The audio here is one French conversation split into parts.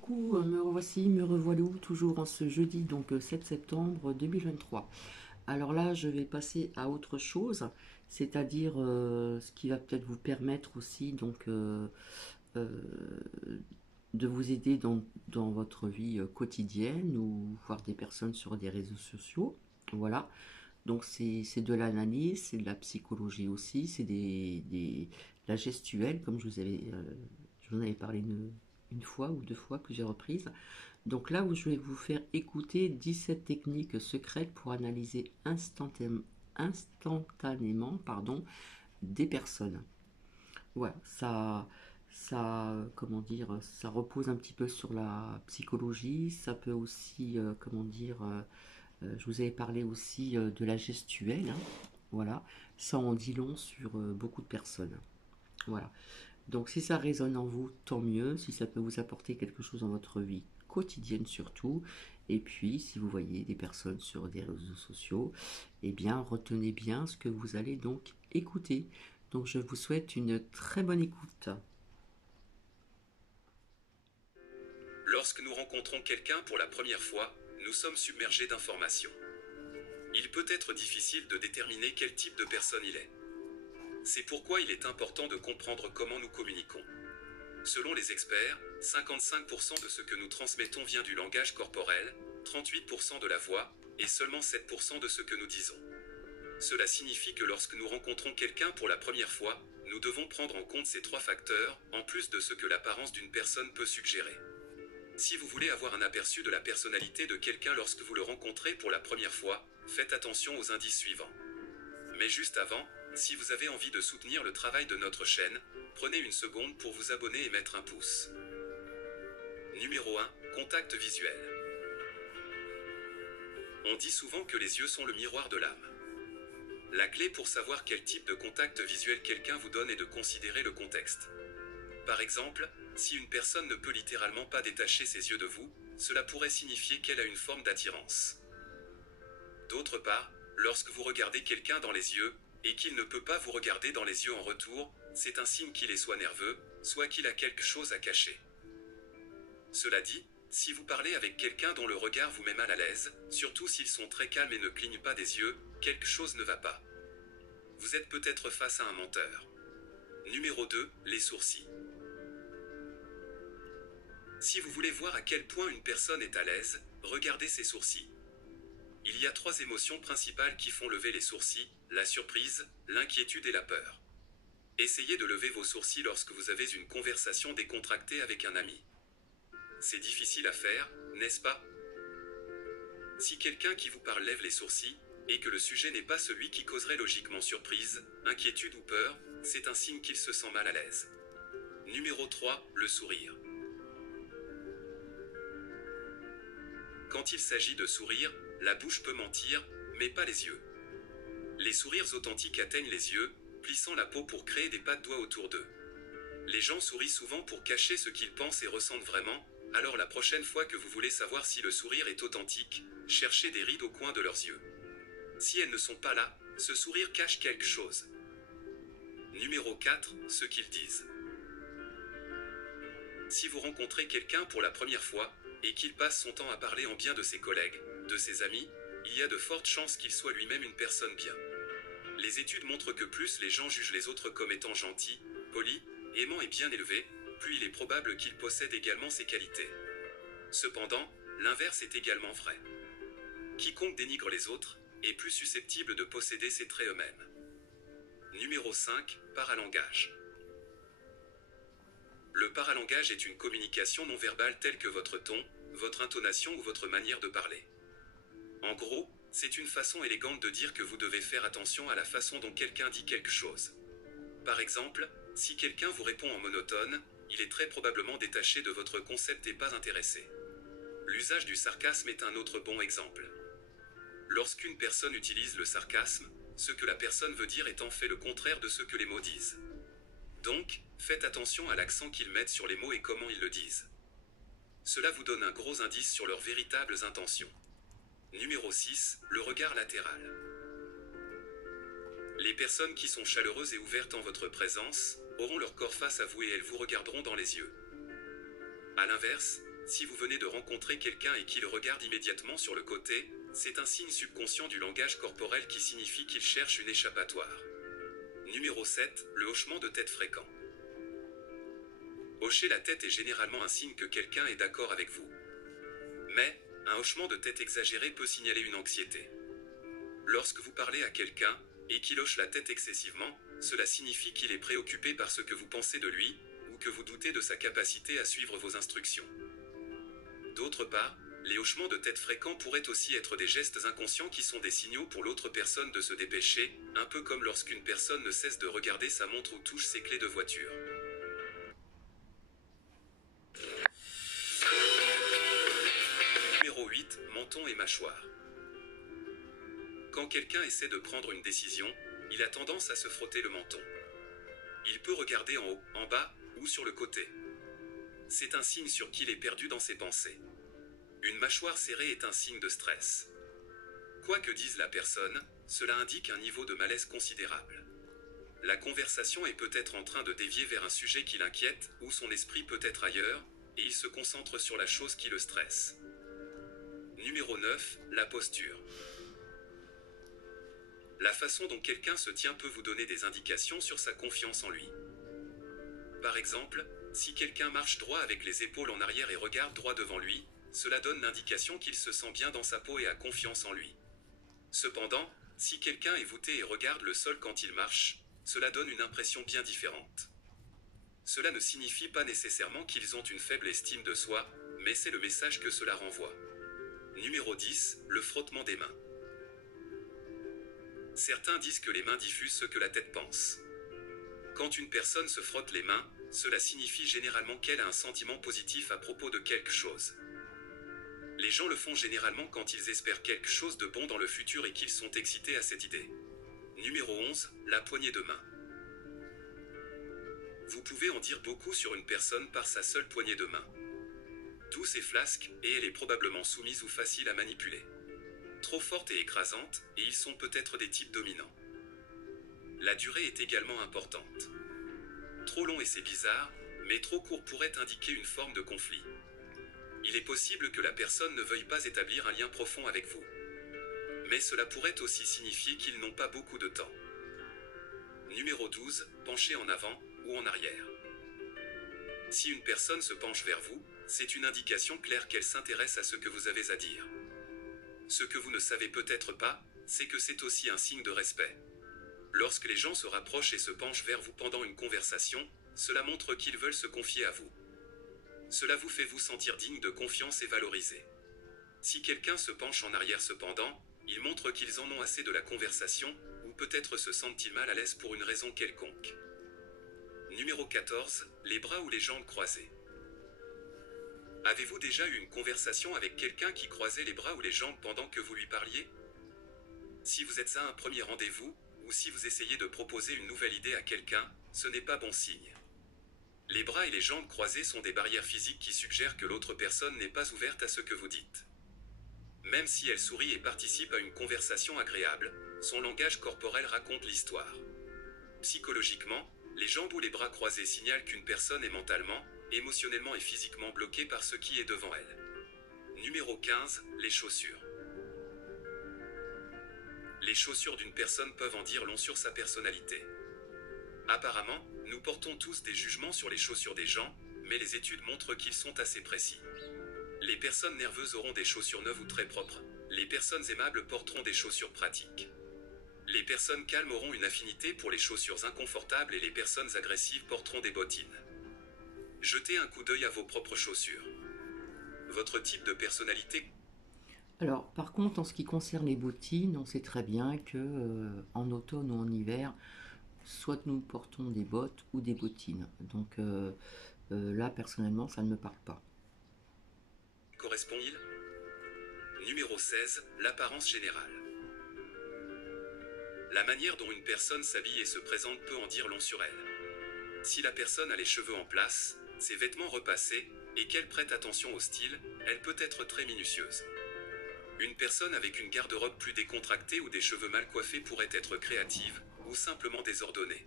Coucou, me revoici, me revoilà toujours en ce jeudi, donc 7 septembre 2023. Alors là, je vais passer à autre chose, c'est-à-dire ce qui va peut-être vous permettre aussi euh, de vous aider dans votre vie quotidienne ou voir des personnes sur des réseaux sociaux. Voilà, donc c'est de l'analyse, c'est de la psychologie aussi, c'est la gestuelle, comme je vous en avais parlé une fois ou deux fois, plusieurs reprises. Donc là où je vais vous faire écouter 17 techniques secrètes pour analyser instantanément des personnes. Voilà, comment dire, ça repose un petit peu sur la psychologie, ça peut aussi, je vous avais parlé aussi de la gestuelle, hein. Voilà, ça en dit long sur beaucoup de personnes. Voilà. Donc si ça résonne en vous, tant mieux, si ça peut vous apporter quelque chose dans votre vie quotidienne surtout. Et puis si vous voyez des personnes sur des réseaux sociaux, eh bien retenez bien ce que vous allez donc écouter. Donc je vous souhaite une très bonne écoute. Lorsque nous rencontrons quelqu'un pour la première fois, nous sommes submergés d'informations. Il peut être difficile de déterminer quel type de personne il est. C'est pourquoi il est important de comprendre comment nous communiquons. Selon les experts, 55% de ce que nous transmettons vient du langage corporel, 38% de la voix, et seulement 7% de ce que nous disons. Cela signifie que lorsque nous rencontrons quelqu'un pour la première fois, nous devons prendre en compte ces trois facteurs, en plus de ce que l'apparence d'une personne peut suggérer. Si vous voulez avoir un aperçu de la personnalité de quelqu'un lorsque vous le rencontrez pour la première fois, faites attention aux indices suivants. Mais juste avant, si vous avez envie de soutenir le travail de notre chaîne, prenez une seconde pour vous abonner et mettre un pouce. Numéro 1. Contact visuel. On dit souvent que les yeux sont le miroir de l'âme. La clé pour savoir quel type de contact visuel quelqu'un vous donne est de considérer le contexte. Par exemple, si une personne ne peut littéralement pas détacher ses yeux de vous, cela pourrait signifier qu'elle a une forme d'attirance. D'autre part, lorsque vous regardez quelqu'un dans les yeux, et qu'il ne peut pas vous regarder dans les yeux en retour, c'est un signe qu'il est soit nerveux, soit qu'il a quelque chose à cacher. Cela dit, si vous parlez avec quelqu'un dont le regard vous met mal à l'aise, surtout s'ils sont très calmes et ne clignent pas des yeux, quelque chose ne va pas. Vous êtes peut-être face à un menteur. Numéro 2, les sourcils. Si vous voulez voir à quel point une personne est à l'aise, regardez ses sourcils. Il y a trois émotions principales qui font lever les sourcils, la surprise, l'inquiétude et la peur. Essayez de lever vos sourcils lorsque vous avez une conversation décontractée avec un ami. C'est difficile à faire, n'est-ce pas? Si quelqu'un qui vous parle lève les sourcils, et que le sujet n'est pas celui qui causerait logiquement surprise, inquiétude ou peur, c'est un signe qu'il se sent mal à l'aise. Numéro 3, le sourire. Quand il s'agit de sourire, la bouche peut mentir, mais pas les yeux. Les sourires authentiques atteignent les yeux, plissant la peau pour créer des pas de doigts autour d'eux. Les gens sourient souvent pour cacher ce qu'ils pensent et ressentent vraiment, alors la prochaine fois que vous voulez savoir si le sourire est authentique, cherchez des rides au coin de leurs yeux. Si elles ne sont pas là, ce sourire cache quelque chose. Numéro 4, ce qu'ils disent. Si vous rencontrez quelqu'un pour la première fois, et qu'il passe son temps à parler en bien de ses collègues, de ses amis, il y a de fortes chances qu'il soit lui-même une personne bien. Les études montrent que plus les gens jugent les autres comme étant gentils, polis, aimants et bien élevés, plus il est probable qu'ils possèdent également ces qualités. Cependant, l'inverse est également vrai. Quiconque dénigre les autres est plus susceptible de posséder ces traits eux-mêmes. Numéro 5, paralangage. Le paralangage est une communication non verbale telle que votre ton, votre intonation ou votre manière de parler. En gros, c'est une façon élégante de dire que vous devez faire attention à la façon dont quelqu'un dit quelque chose. Par exemple, si quelqu'un vous répond en monotone, il est très probablement détaché de votre concept et pas intéressé. L'usage du sarcasme est un autre bon exemple. Lorsqu'une personne utilise le sarcasme, ce que la personne veut dire est en fait le contraire de ce que les mots disent. Donc, faites attention à l'accent qu'ils mettent sur les mots et comment ils le disent. Cela vous donne un gros indice sur leurs véritables intentions. Numéro 6, le regard latéral. Les personnes qui sont chaleureuses et ouvertes en votre présence auront leur corps face à vous et elles vous regarderont dans les yeux. A l'inverse, Si vous venez de rencontrer quelqu'un et qu'il regarde immédiatement sur le côté, c'est un signe subconscient du langage corporel qui signifie qu'il cherche une échappatoire. Numéro 7, le hochement de tête fréquent. Hocher la tête est généralement un signe que quelqu'un est d'accord avec vous. Mais, un hochement de tête exagéré peut signaler une anxiété. Lorsque vous parlez à quelqu'un, et qu'il hoche la tête excessivement, cela signifie qu'il est préoccupé par ce que vous pensez de lui, ou que vous doutez de sa capacité à suivre vos instructions. D'autre part, les hochements de tête fréquents pourraient aussi être des gestes inconscients qui sont des signaux pour l'autre personne de se dépêcher, un peu comme lorsqu'une personne ne cesse de regarder sa montre ou touche ses clés de voiture. Numéro 8, menton et mâchoire. Quand quelqu'un essaie de prendre une décision, il a tendance à se frotter le menton. Il peut regarder en haut, en bas ou sur le côté. C'est un signe sur qu'il est perdu dans ses pensées. Une mâchoire serrée est un signe de stress. Quoi que dise la personne, cela indique un niveau de malaise considérable. La conversation est peut-être en train de dévier vers un sujet qui l'inquiète, ou son esprit peut être ailleurs, et il se concentre sur la chose qui le stresse. Numéro 9, la posture. La façon dont quelqu'un se tient peut vous donner des indications sur sa confiance en lui. Par exemple, si quelqu'un marche droit avec les épaules en arrière et regarde droit devant lui, cela donne l'indication qu'il se sent bien dans sa peau et a confiance en lui. Cependant, si quelqu'un est voûté et regarde le sol quand il marche, cela donne une impression bien différente. Cela ne signifie pas nécessairement qu'ils ont une faible estime de soi, mais c'est le message que cela renvoie. Numéro 10, le frottement des mains. Certains disent que les mains diffusent ce que la tête pense. Quand une personne se frotte les mains, cela signifie généralement qu'elle a un sentiment positif à propos de quelque chose. Les gens le font généralement quand ils espèrent quelque chose de bon dans le futur et qu'ils sont excités à cette idée. Numéro 11, la poignée de main. Vous pouvez en dire beaucoup sur une personne par sa seule poignée de main. Douce et flasque, et elle est probablement soumise ou facile à manipuler. Trop forte et écrasante, et ils sont peut-être des types dominants. La durée est également importante. Trop long et c'est bizarre, mais trop court pourrait indiquer une forme de conflit. Il est possible que la personne ne veuille pas établir un lien profond avec vous. Mais cela pourrait aussi signifier qu'ils n'ont pas beaucoup de temps. Numéro 12, pencher en avant ou en arrière. Si une personne se penche vers vous, c'est une indication claire qu'elle s'intéresse à ce que vous avez à dire. Ce que vous ne savez peut-être pas, c'est que c'est aussi un signe de respect. Lorsque les gens se rapprochent et se penchent vers vous pendant une conversation, cela montre qu'ils veulent se confier à vous. Cela vous fait vous sentir digne de confiance et valorisé. Si quelqu'un se penche en arrière cependant, il montre qu'ils en ont assez de la conversation, ou peut-être se sentent-ils mal à l'aise pour une raison quelconque. Numéro 14, les bras ou les jambes croisées. Avez-vous déjà eu une conversation avec quelqu'un qui croisait les bras ou les jambes pendant que vous lui parliez? Si vous êtes à un premier rendez-vous, ou si vous essayez de proposer une nouvelle idée à quelqu'un, ce n'est pas bon signe. Les bras et les jambes croisées sont des barrières physiques qui suggèrent que l'autre personne n'est pas ouverte à ce que vous dites. Même si elle sourit et participe à une conversation agréable, son langage corporel raconte l'histoire. Psychologiquement, les jambes ou les bras croisés signalent qu'une personne est mentalement, émotionnellement et physiquement bloquée par ce qui est devant elle. Numéro 15, les chaussures. Les chaussures d'une personne peuvent en dire long sur sa personnalité. Apparemment, nous portons tous des jugements sur les chaussures des gens, mais les études montrent qu'ils sont assez précis. Les personnes nerveuses auront des chaussures neuves ou très propres. Les personnes aimables porteront des chaussures pratiques. Les personnes calmes auront une affinité pour les chaussures inconfortables et les personnes agressives porteront des bottines. Jetez un coup d'œil à vos propres chaussures. Votre type de personnalité. Alors, par contre, en ce qui concerne les bottines, on sait très bien que en automne ou en hiver, soit nous portons des bottes ou des bottines. Donc là, personnellement, ça ne me parle pas. Correspond-il? Numéro 16, l'apparence générale. La manière dont une personne s'habille et se présente peut en dire long sur elle. Si la personne a les cheveux en place, ses vêtements repassés, et qu'elle prête attention au style, elle peut être très minutieuse. Une personne avec une garde-robe plus décontractée ou des cheveux mal coiffés pourrait être créative, ou simplement désordonnée.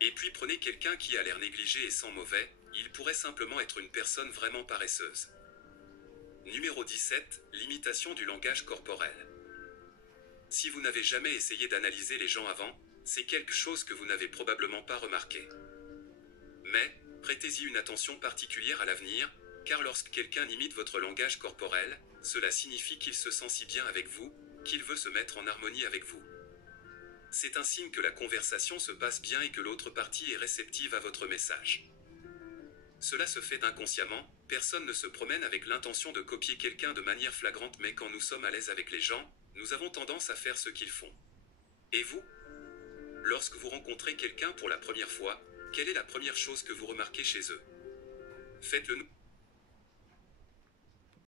Et puis prenez quelqu'un qui a l'air négligé et sans mauvais, il pourrait simplement être une personne vraiment paresseuse. Numéro 17, l'imitation du langage corporel. Si vous n'avez jamais essayé d'analyser les gens avant, c'est quelque chose que vous n'avez probablement pas remarqué. Mais, prêtez-y une attention particulière à l'avenir, car lorsque quelqu'un imite votre langage corporel, cela signifie qu'il se sent si bien avec vous, qu'il veut se mettre en harmonie avec vous. C'est un signe que la conversation se passe bien et que l'autre partie est réceptive à votre message. Cela se fait inconsciemment, personne ne se promène avec l'intention de copier quelqu'un de manière flagrante, mais quand nous sommes à l'aise avec les gens, nous avons tendance à faire ce qu'ils font. Et vous? Lorsque vous rencontrez quelqu'un pour la première fois, quelle est la première chose que vous remarquez chez eux? Faites-le nous.